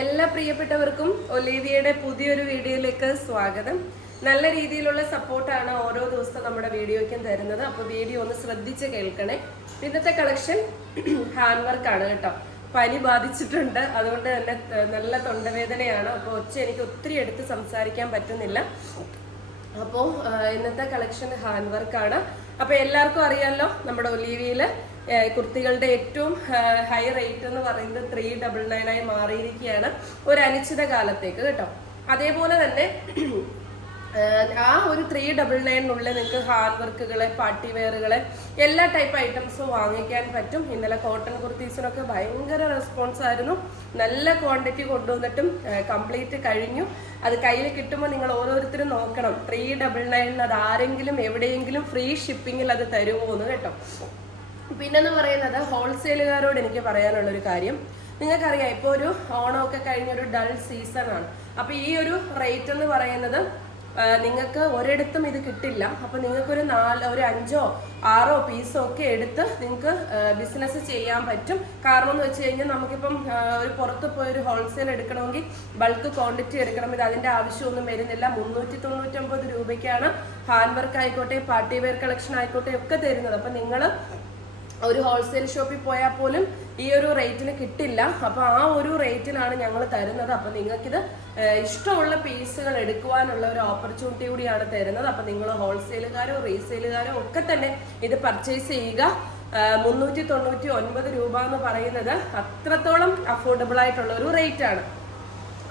എല്ലാ പ്രിയപ്പെട്ടവർക്കും ഒലീവിയയുടെ പുതിയൊരു വീഡിയോയിലേക്ക് സ്വാഗതം. നല്ല രീതിയിലുള്ള സപ്പോർട്ടാണ് ഓരോ ദിവസവും നമ്മുടെ വീഡിയോയ്ക്കും തരുന്നത്. അപ്പോൾ വീഡിയോ ഒന്ന് ശ്രദ്ധിച്ച് കേൾക്കണേ. ഇന്നത്തെ കളക്ഷൻ ഹാൻഡ് വർക്കാണ് കേട്ടോ. പനി ബാധിച്ചിട്ടുണ്ട്. അതുകൊണ്ട് തന്നെ നല്ല തൊണ്ടവേദനയാണ്. അപ്പോൾ ഒച്ച എനിക്ക് ഒത്തിരി എടുത്ത് സംസാരിക്കാൻ പറ്റുന്നില്ല. അപ്പോൾ ഇന്നത്തെ കളക്ഷൻ ഹാൻഡ് വർക്കാണ് അപ്പോൾ എല്ലാവർക്കും അറിയാമല്ലോ നമ്മുടെ ഒലീവിയിൽ കുർത്തികളുടെ ഏറ്റവും ഹൈ റേറ്റ് എന്ന് പറയുന്നത് ത്രീ ഡബിൾ നയൻ ആയി മാറിയിരിക്കുകയാണ്. ഒരു അനിശ്ചിത കാലത്തേക്ക് കേട്ടോ. അതേപോലെ തന്നെ ആ ഒരു ത്രീ ഡബിൾ നയനുള്ളിൽ നിങ്ങൾക്ക് ഹാർഡ് വർക്കുകളെ പാർട്ടി വെയറുകളെ എല്ലാ ടൈപ്പ് ഐറ്റംസും വാങ്ങിക്കാൻ പറ്റും. ഇന്നലെ കോട്ടൺ കുർത്തീസിനൊക്കെ ഭയങ്കര റെസ്പോൺസ് ആയിരുന്നു. നല്ല ക്വാണ്ടിറ്റി കൊണ്ടുവന്നിട്ടും കംപ്ലീറ്റ് കഴിഞ്ഞു. അത് കയ്യിൽ കിട്ടുമ്പോൾ നിങ്ങൾ ഓരോരുത്തരും നോക്കണം. ത്രീ ഡബിൾ നയൻ അത് ആരെങ്കിലും എവിടെയെങ്കിലും ഫ്രീ ഷിപ്പിങ്ങിൽ അത് തരുമോ എന്ന് കേട്ടോ. പിന്നെന്ന് പറയുന്നത് ഹോൾസെയിലുകാരോട് എനിക്ക് പറയാനുള്ള ഒരു കാര്യം. നിങ്ങൾക്കറിയാം ഇപ്പോൾ ഒരു ഓണമൊക്കെ കഴിഞ്ഞൊരു ഡൾ സീസൺ ആണ്. അപ്പൊ ഈ ഒരു റേറ്റ് എന്ന് പറയുന്നത് നിങ്ങൾക്ക് ഒരിടത്തും ഇത് കിട്ടില്ല. അപ്പൊ നിങ്ങൾക്കൊരു നാല് ഒരു അഞ്ചോ ആറോ പീസോ ഒക്കെ എടുത്ത് നിങ്ങൾക്ക് ബിസിനസ് ചെയ്യാൻ പറ്റും. കാരണം എന്ന് വെച്ച് കഴിഞ്ഞാൽ നമുക്കിപ്പം ഒരു പുറത്ത് പോയി ഒരു ഹോൾസെയിൽ എടുക്കണമെങ്കിൽ ബൾക്ക് ക്വാണ്ടിറ്റി എടുക്കണം. എടുക്കണമെങ്കിൽ അതിന്റെ ആവശ്യമൊന്നും വരുന്നില്ല. മുന്നൂറ്റി തൊണ്ണൂറ്റൊമ്പത് രൂപയ്ക്കാണ് ഹാൻഡ് വർക്ക് ആയിക്കോട്ടെ പാർട്ടി വെയർ കളക്ഷൻ ആയിക്കോട്ടെ ഒക്കെ തരുന്നത്. അപ്പം നിങ്ങൾ ഒരു ഹോൾസെയിൽ ഷോപ്പിൽ പോയാൽ പോലും ഈ ഒരു റേറ്റിന് കിട്ടില്ല. അപ്പോൾ ആ ഒരു റേറ്റിനാണ് ഞങ്ങൾ തരുന്നത്. അപ്പോൾ നിങ്ങൾക്കിത് ഇഷ്ടമുള്ള പീസുകൾ എടുക്കുവാനുള്ള ഒരു ഓപ്പർച്യൂണിറ്റി കൂടിയാണ് തരുന്നത്. അപ്പൊ നിങ്ങൾ ഹോൾസെയിലുകാരോ റീസെയിലുകാരോ ഒക്കെ തന്നെ ഇത് പർച്ചേസ് ചെയ്യുക. മുന്നൂറ്റി തൊണ്ണൂറ്റി ഒൻപത് രൂപ എന്ന് പറയുന്നത് അത്രത്തോളം അഫോർഡബിൾ ആയിട്ടുള്ള ഒരു റേറ്റ് ആണ്.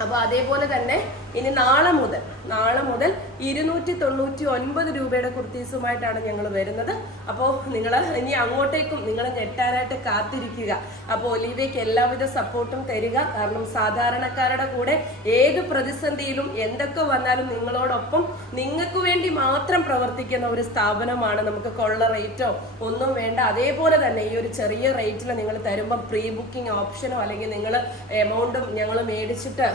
അപ്പോൾ അതേപോലെ തന്നെ ഇനി നാളെ മുതൽ നാളെ മുതൽ ഇരുന്നൂറ്റി തൊണ്ണൂറ്റി ഒൻപത് രൂപയുടെ കുർത്തീസുമായിട്ടാണ് ഞങ്ങൾ വരുന്നത്. അപ്പോൾ നിങ്ങൾ ഇനി അങ്ങോട്ടേക്കും നിങ്ങൾ ഞെട്ടാനായിട്ട് കാത്തിരിക്കുക. അപ്പോൾ ഒലിവയ്ക്ക് എല്ലാവിധ സപ്പോർട്ടും തരിക. കാരണം സാധാരണക്കാരുടെ കൂടെ ഏത് പ്രതിസന്ധിയിലും എന്തൊക്കെ വന്നാലും നിങ്ങളോടൊപ്പം നിങ്ങൾക്ക് വേണ്ടി മാത്രം പ്രവർത്തിക്കുന്ന ഒരു സ്ഥാപനമാണ് നമുക്ക് കൊള്ള റേറ്റോ ഒന്നും വേണ്ട. അതേപോലെ തന്നെ ഈ ഒരു ചെറിയ റേറ്റിൽ നിങ്ങൾ തരുമ്പോൾ പ്രീ ബുക്കിംഗ് ഓപ്ഷനോ അല്ലെങ്കിൽ നിങ്ങൾ എമൗണ്ടും ഞങ്ങൾ മേടിച്ചിട്ട്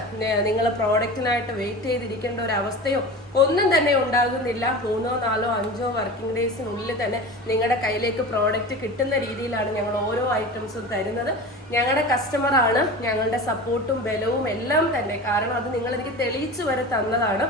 നിങ്ങൾ പ്രോഡക്റ്റിനായിട്ട് വെയിറ്റ് ചെയ്തിരിക്കേണ്ട ഒരു അവസ്ഥയോ ഒന്നും തന്നെ ഉണ്ടാകുന്നില്ല. മൂന്നോ നാലോ അഞ്ചോ വർക്കിംഗ് ഡേയ്സിനുള്ളിൽ തന്നെ നിങ്ങളുടെ കയ്യിലേക്ക് പ്രോഡക്റ്റ് കിട്ടുന്ന രീതിയിലാണ് ഞങ്ങൾ ഓരോ ഐറ്റംസും തരുന്നത്. ഞങ്ങളുടെ കസ്റ്റമറാണ് ഞങ്ങളുടെ സപ്പോർട്ടും ബലവും എല്ലാം തന്നെ. കാരണം അത് നിങ്ങൾ എനിക്ക് തെളിയിച്ചു വരെ തന്നതാണ്.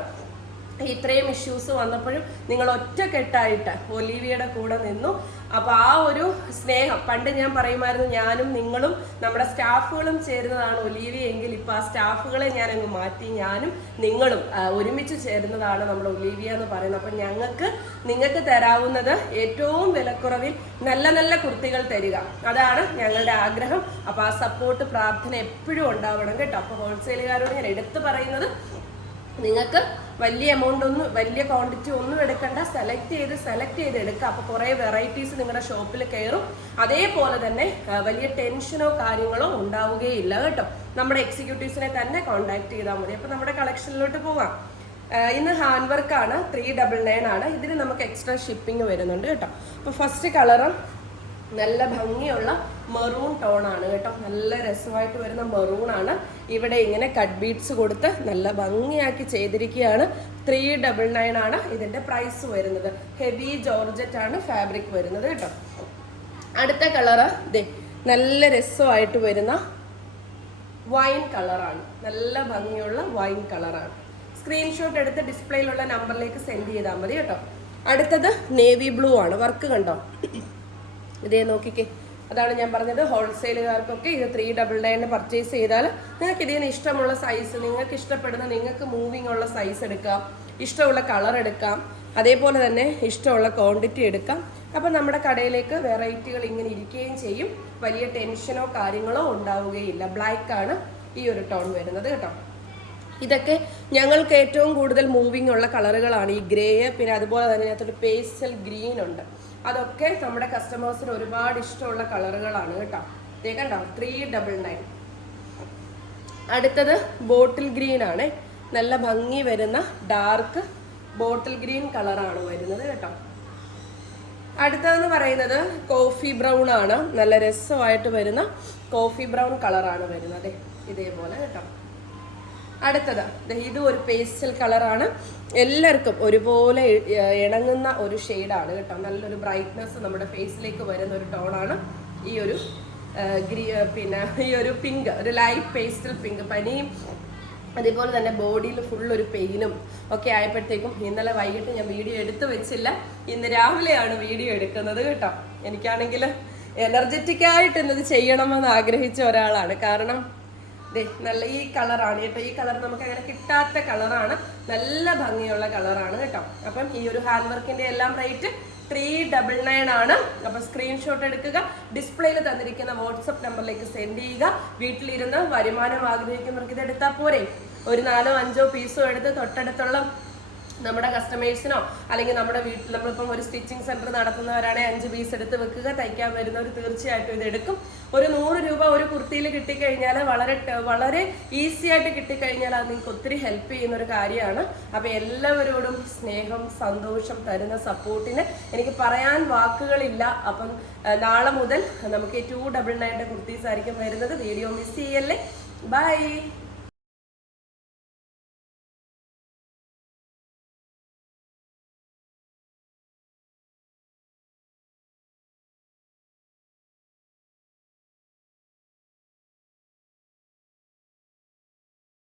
ഇത്രയും ഇഷ്യൂസ് വന്നപ്പോഴും നിങ്ങൾ ഒറ്റക്കെട്ടായിട്ട് ഒലീവിയുടെ കൂടെ നിന്നു. അപ്പോൾ ആ ഒരു സ്നേഹം പണ്ട് ഞാൻ പറയുമായിരുന്നു ഞാനും നിങ്ങളും നമ്മുടെ സ്റ്റാഫുകളും ചേരുന്നതാണ് ഒലീവി എങ്കിൽ ഇപ്പൊ ആ സ്റ്റാഫുകളെ ഞാൻ അങ്ങ് മാറ്റി ഞാനും നിങ്ങളും ഒരുമിച്ച് ചേരുന്നതാണ് നമ്മുടെ ഒലീവിയ എന്ന് പറയുന്നത്. അപ്പൊ ഞങ്ങൾക്ക് നിങ്ങൾക്ക് തരാവുന്നത് ഏറ്റവും വിലക്കുറവിൽ നല്ല നല്ല കുർത്തികൾ തരിക. അതാണ് ഞങ്ങളുടെ ആഗ്രഹം. അപ്പോൾ ആ സപ്പോർട്ട് പ്രാർത്ഥന എപ്പോഴും ഉണ്ടാവണം കേട്ടോ. അപ്പോൾ ഹോൾസെയിലുകാരോട് ഞാൻ എടുത്തു പറയുന്നത് നിങ്ങൾക്ക് വലിയ എമൗണ്ട് ഒന്നും വലിയ ക്വാണ്ടിറ്റി ഒന്നും എടുക്കണ്ട. സെലക്ട് ചെയ്ത് സെലക്ട് ചെയ്ത് എടുക്കുക അപ്പോൾ കുറേ വെറൈറ്റീസ് നിങ്ങളുടെ ഷോപ്പിൽ കയറും. അതേപോലെ തന്നെ വലിയ ടെൻഷനോ കാര്യങ്ങളോ ഉണ്ടാവുകയില്ല കേട്ടോ. നമ്മുടെ എക്സിക്യൂട്ടീവ്സിനെ തന്നെ കോൺടാക്ട് ചെയ്താൽ മതി. അപ്പോൾ നമ്മുടെ കളക്ഷനിലോട്ട് പോവാം. ഇന്ന് ഹാൻഡ് വർക്കാണ് ത്രീ ഡബിൾ നയൻ ആണ്. ഇതിന് നമുക്ക് എക്സ്ട്രാ ഷിപ്പിംഗ് വരുന്നുണ്ട് കേട്ടോ. അപ്പോൾ ഫസ്റ്റ് കളറ് നല്ല ഭംഗിയുള്ള മെറൂൺ ടോൺ ആണ് കേട്ടോ. നല്ല രസമായിട്ട് വരുന്ന മെറൂൺ ആണ്. ഇവിടെ ഇങ്ങനെ കട്ട് ബീഡ്സ് കൊടുത്ത് നല്ല ഭംഗിയാക്കി ചെയ്തിരിക്കുകയാണ്. ത്രീ ഡബിൾ നയൻ ആണ് ഇതിന്റെ പ്രൈസ് വരുന്നത്. ഹെവി ജോർജറ്റ് ആണ് ഫാബ്രിക് വരുന്നത് കേട്ടോ. അടുത്ത കളറ് ദേ നല്ല രസമായിട്ട് വരുന്ന വൈൻ കളറാണ് നല്ല ഭംഗിയുള്ള വൈൻ കളറാണ് സ്ക്രീൻഷോട്ട് എടുത്ത് ഡിസ്പ്ലേയിലുള്ള നമ്പറിലേക്ക് സെൻഡ് ചെയ്താൽ മതി കേട്ടോ. അടുത്തത് നേവി ബ്ലൂ ആണ്. വർക്ക് കണ്ടോ? ഇതേ നോക്കിക്കേ. അതാണ് ഞാൻ പറഞ്ഞത് ഹോൾസെയിലുകാർക്കൊക്കെ ഇത് ത്രീ ഡബിൾ നയൻ പർച്ചേസ് ചെയ്താൽ നിങ്ങൾക്ക് ഇതിന് ഇഷ്ടമുള്ള സൈസ് നിങ്ങൾക്ക് ഇഷ്ടപ്പെടുന്ന നിങ്ങൾക്ക് മൂവിങ് ഉള്ള സൈസ് എടുക്കാം ഇഷ്ടമുള്ള കളർ എടുക്കാം അതേപോലെ തന്നെ ഇഷ്ടമുള്ള ക്വാണ്ടിറ്റി എടുക്കാം. അപ്പം നമ്മുടെ കടയിലേക്ക് വെറൈറ്റികൾ ഇങ്ങനെ ഇരിക്കുകയും ചെയ്യും. വലിയ ടെൻഷനോ കാര്യങ്ങളോ ഉണ്ടാവുകയില്ല. ബ്ലാക്ക് ആണ് ഈ ഒരു ടോൺ വരുന്നത് കേട്ടോ. ഇതൊക്കെ ഞങ്ങൾക്ക് ഏറ്റവും കൂടുതൽ മൂവിങ് ഉള്ള കളറുകളാണ് ഈ ഗ്രേ പിന്നെ അതുപോലെ തന്നെ അതിനകത്തൊരു പേസ്റ്റൽ ഗ്രീൻ ഉണ്ട്. അതൊക്കെ നമ്മുടെ കസ്റ്റമേഴ്സിന് ഒരുപാട് ഇഷ്ടമുള്ള കളറുകളാണ് കേട്ടോ. ദേ കണ്ടോ? ത്രീ ഡബിൾ നയൻ അടുത്തത് ബോട്ടിൽ ഗ്രീൻ ആണ്. നല്ല ഭംഗി വരുന്ന ഡാർക്ക് ബോട്ടിൽ ഗ്രീൻ കളറാണ് വരുന്നത് കേട്ടോ. അടുത്തതെന്ന് പറയുന്നത് കോഫി ബ്രൗൺ ആണ്. നല്ല രസമായിട്ട് വരുന്ന കോഫി ബ്രൗൺ കളറാണ് വരുന്നത്. ഇതേപോലെ കേട്ടോ. അടുത്തത്. ഇത് ഒരു പേസ്റ്റൽ കളറാണ് എല്ലാവർക്കും ഒരുപോലെ ഇണങ്ങുന്ന ഒരു ഷെയ്ഡാണ് കേട്ടോ. നല്ലൊരു ബ്രൈറ്റ്നെസ് നമ്മുടെ ഫേസിലേക്ക് വരുന്ന ഒരു ടോണാണ് ഈ ഒരു ഗ്രീ പിന്നെ ഈ ഒരു പിങ്ക് ഒരു ലൈറ്റ് പേസ്റ്റൽ പിങ്ക് പനിയും അതേപോലെ തന്നെ ബോഡിയിൽ ഫുൾ ഒരു പെയിനും ഒക്കെ ആയപ്പോഴത്തേക്കും ഇന്നലെ വൈകിട്ട് ഞാൻ വീഡിയോ എടുത്തു വെച്ചില്ല. ഇന്ന് രാവിലെയാണ് വീഡിയോ എടുക്കുന്നത് കേട്ടോ. എനിക്കാണെങ്കിൽ എനർജറ്റിക്കായിട്ട് ഇന്നത് ചെയ്യണമെന്ന് ആഗ്രഹിച്ച ഒരാളാണ്. കാരണം ദേ നല്ല ഈ കളറാണ് കേട്ടോ. ഈ കളർ നമുക്ക് അങ്ങനെ കിട്ടാത്ത കളറാണ്. നല്ല ഭംഗിയുള്ള കളറാണ് കേട്ടോ. അപ്പം ഈ ഒരു ഹാൻഡ് വർക്കിന്റെ എല്ലാം റേറ്റ് ത്രീ ഡബിൾ നയൻ ആണ്. അപ്പൊ സ്ക്രീൻഷോട്ട് എടുക്കുക. ഡിസ്പ്ലേയിൽ തന്നിരിക്കുന്ന വാട്സപ്പ് നമ്പറിലേക്ക് സെൻഡ് ചെയ്യുക. വീട്ടിലിരുന്ന് വരുമാനം ആഗ്രഹിക്കുന്നവർക്ക് ഇത് എടുത്താൽ പോരെ. ഒരു നാലോ അഞ്ചോ പീസോ എടുത്ത് തൊട്ടടുത്തുള്ള നമ്മുടെ കസ്റ്റമേഴ്സിനോ അല്ലെങ്കിൽ നമ്മുടെ വീട്ടിൽ നമ്മളിപ്പം ഒരു സ്റ്റിച്ചിങ് സെന്റർ നടത്തുന്നവരാണെങ്കിൽ അഞ്ച് പീസ് എടുത്ത് വെക്കുക തയ്ക്കാൻ വരുന്നവർ തീർച്ചയായിട്ടും ഇത് എടുക്കും. ഒരു നൂറ് രൂപ ഒരു കുർത്തിയിൽ കിട്ടിക്കഴിഞ്ഞാൽ വളരെ വളരെ ഈസി ആയിട്ട് കിട്ടിക്കഴിഞ്ഞാൽ അത് നിങ്ങൾക്ക് ഒത്തിരി ഹെൽപ്പ് ചെയ്യുന്ന ഒരു കാര്യമാണ്. അപ്പോൾ എല്ലാവരോടും സ്നേഹം സന്തോഷം തരുന്ന സപ്പോർട്ടിന് എനിക്ക് പറയാൻ വാക്കുകളില്ല. അപ്പം നാളെ മുതൽ നമുക്ക് ടു ഡബിൾ നയന്റെ കുർത്തീസ് ആയിരിക്കും വരുന്നത്. വീഡിയോ മിസ് ചെയ്യല്ലേ? ബൈ